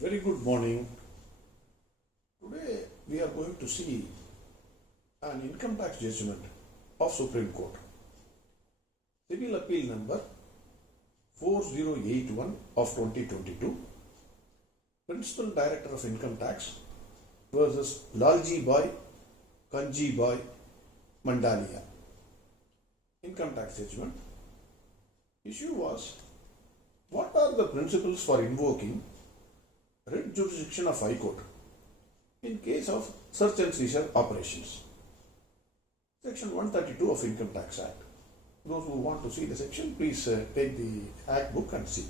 Very good morning. Today we are going to see an income tax judgment of Supreme Court. Civil Appeal number 4081 of 2022. Principal Director of Income Tax versus Lalji Bhai, Kanji Bhai, Mandalia. Income tax judgment. Issue was, what are the principles for invoking writ jurisdiction of High Court in case of search and seizure operations? Section 132 of Income Tax Act. Those who want to see the section, please take the Act book and see.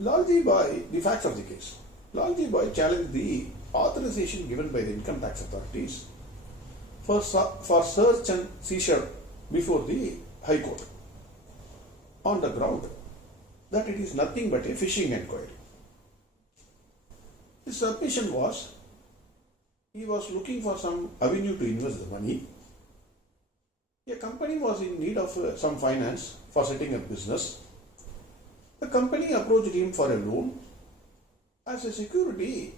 Lalji Bhai, the facts of the case. Lalji Bhai challenged the authorization given by the income tax authorities for search and seizure before the High Court on the ground that it is nothing but a fishing inquiry. His submission was, he was looking for some avenue to invest the money. A company was in need of some finance for setting up business. The company approached him for a loan. As a security,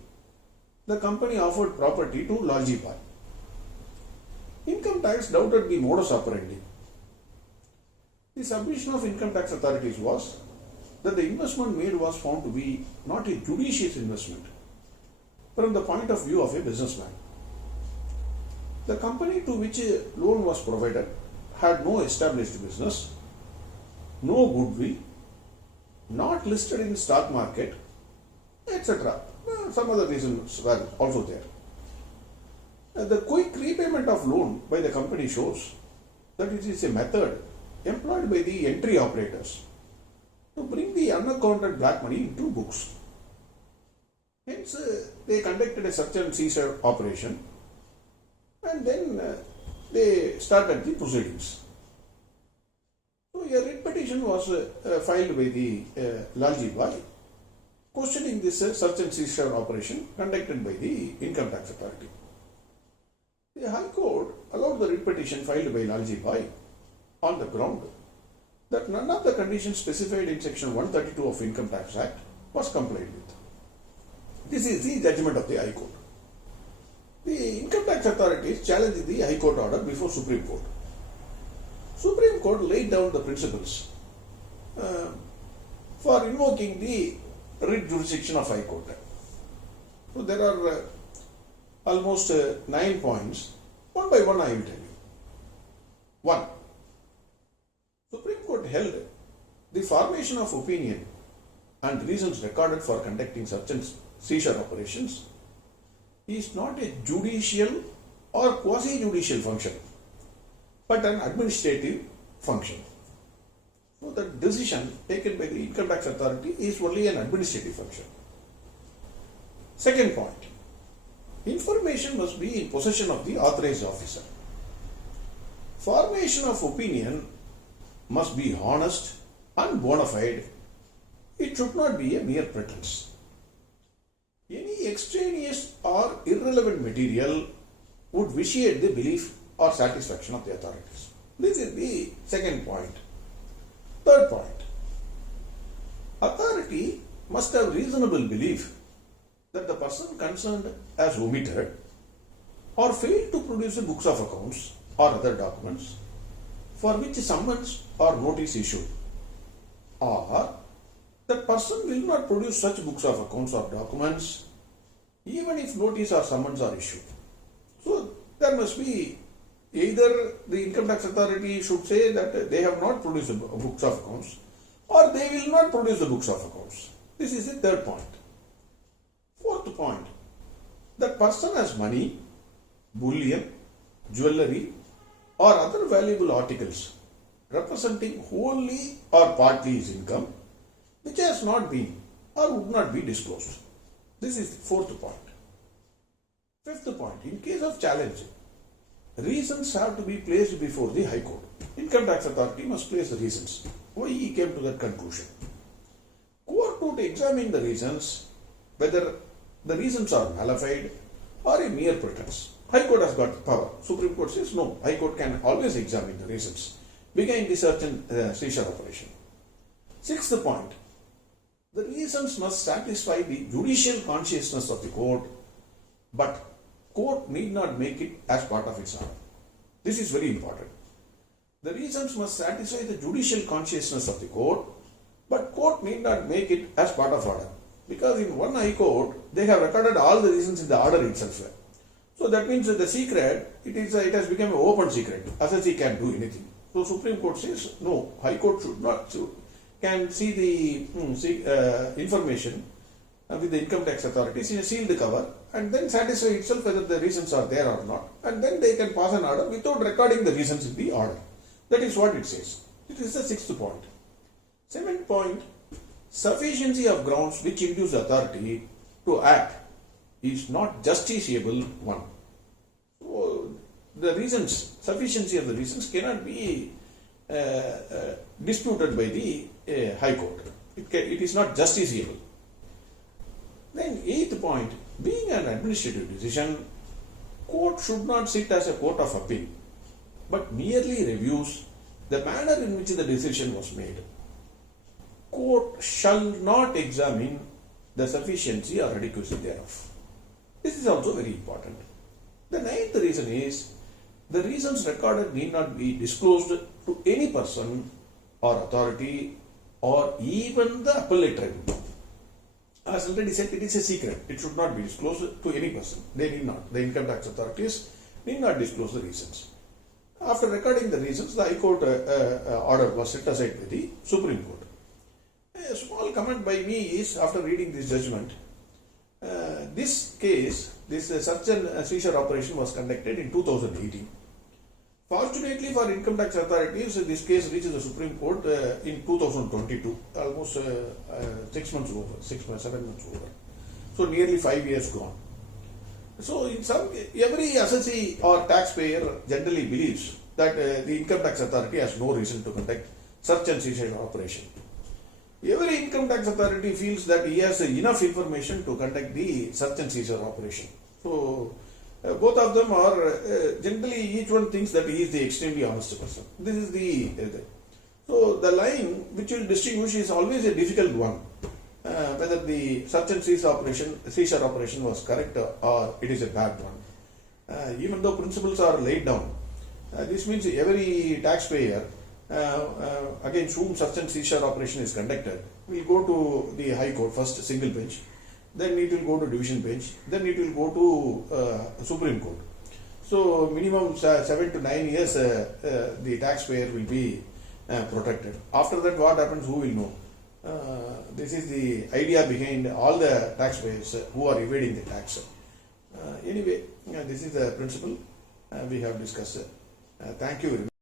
the company offered property to Lalji Bhai. Income tax doubted the modus operandi. The submission of income tax authorities was that the investment made was found to be not a judicious investment from the point of view of a businessman. The company to which a loan was provided had no established business, no goodwill, not listed in the stock market, etc. Some other reasons were also there. The quick repayment of loan by the company shows that it is a method employed by the entry operators to bring the unaccounted black money into books. Hence, they conducted a search and seizure operation and then they started the proceedings. So, a writ petition was filed by the Lalji Bhai questioning this search and seizure operation conducted by the income tax authority. The High Court allowed the writ petition filed by Lalji Bhai on the ground that none of the conditions specified in section 132 of Income Tax Act was complied with. This is the judgment of the High Court. The income tax authorities challenged the High Court order before Supreme Court. Supreme Court laid down the principles for invoking the writ jurisdiction of High Court. So there are almost 9 points. One by one I will tell you. 1. Supreme Court held the formation of opinion and reasons recorded for conducting search and seizure operations is not a judicial or quasi-judicial function, but an administrative function. So the decision taken by the income tax authority is only an administrative function. Second point, information must be in possession of the authorized officer. Formation of opinion must be honest and bona fide. It should not be a mere pretense. Any extraneous or irrelevant material would vitiate the belief or satisfaction of the authorities. This is the second point. Third point, authority must have reasonable belief that the person concerned has omitted or failed to produce the books of accounts or other documents for which summons or notice issued, or that person will not produce such books of accounts or documents even if notice or summons are issued. So there must be either the income tax authority should say that they have not produced the books of accounts or they will not produce the books of accounts. This is the third point. Fourth point, that person has money, bullion, jewellery or other valuable articles representing wholly or partly his income which has not been or would not be disclosed. This is the fourth point. Fifth point, in case of challenge, reasons have to be placed before the High Court. Income tax authority must place the reasons. Why he came to that conclusion. Court would examine the reasons, whether the reasons are nullified or a mere pretense. High Court has got the power. Supreme Court says no. High Court can always examine the reasons behind the search and seizure operation. Sixth point, The reasons must satisfy the judicial consciousness of the court, but court need not make it as part of its order. This is very important. The reasons must satisfy the judicial consciousness of the court, but court need not make it as part of order. Because in one high court, they have recorded all the reasons in the order itself. So that means that the secret, it has become an open secret. Assessee can do anything. So Supreme Court says, no, High Court should not, can see the information with the income tax authorities in a sealed cover and then satisfy itself whether the reasons are there or not. And then they can pass an order without recording the reasons in the order. That is what it says. It is the sixth point. Seventh point, sufficiency of grounds which induce authority to act is not justiciable one. So the reasons, sufficiency of the reasons cannot be disputed by the High Court. It is not justiciable. Then eighth point, being an administrative decision, court should not sit as a court of appeal, but merely reviews the manner in which the decision was made. Court shall not examine the sufficiency or adequacy thereof. This is also very important. The ninth reason is, the reasons recorded need not be disclosed to any person or authority or even the appellate tribunal. As already said, it is a secret. It should not be disclosed to any person. They need not. The income tax authorities need not disclose the reasons. After recording the reasons, the High Court order was set aside by the Supreme Court. A small comment by me is, after reading this judgment, this case, this search and seizure operation was conducted in 2018. Fortunately for income tax authorities, this case reaches the Supreme Court in 2022, almost 7 months over. So nearly 5 years gone. So every assessee or taxpayer generally believes that the income tax authority has no reason to conduct search and seizure operation. Every income tax authority feels that he has enough information to conduct the search and seizure operation. So both of them are generally, each one thinks that he is the extremely honest person. This is so the line which will distinguish is always a difficult one. Whether the search and seizure operation was correct or it is a bad one. Even though principles are laid down, this means every taxpayer against whom search and seizure operation is conducted will go to the High Court first, single bench, then it will go to division bench, then it will go to Supreme Court. So minimum 7 to 9 years the taxpayer will be protected. After that, what happens, who will know? This is the idea behind all the taxpayers who are evading the tax. Anyway, this is the principle we have discussed. Thank you very much.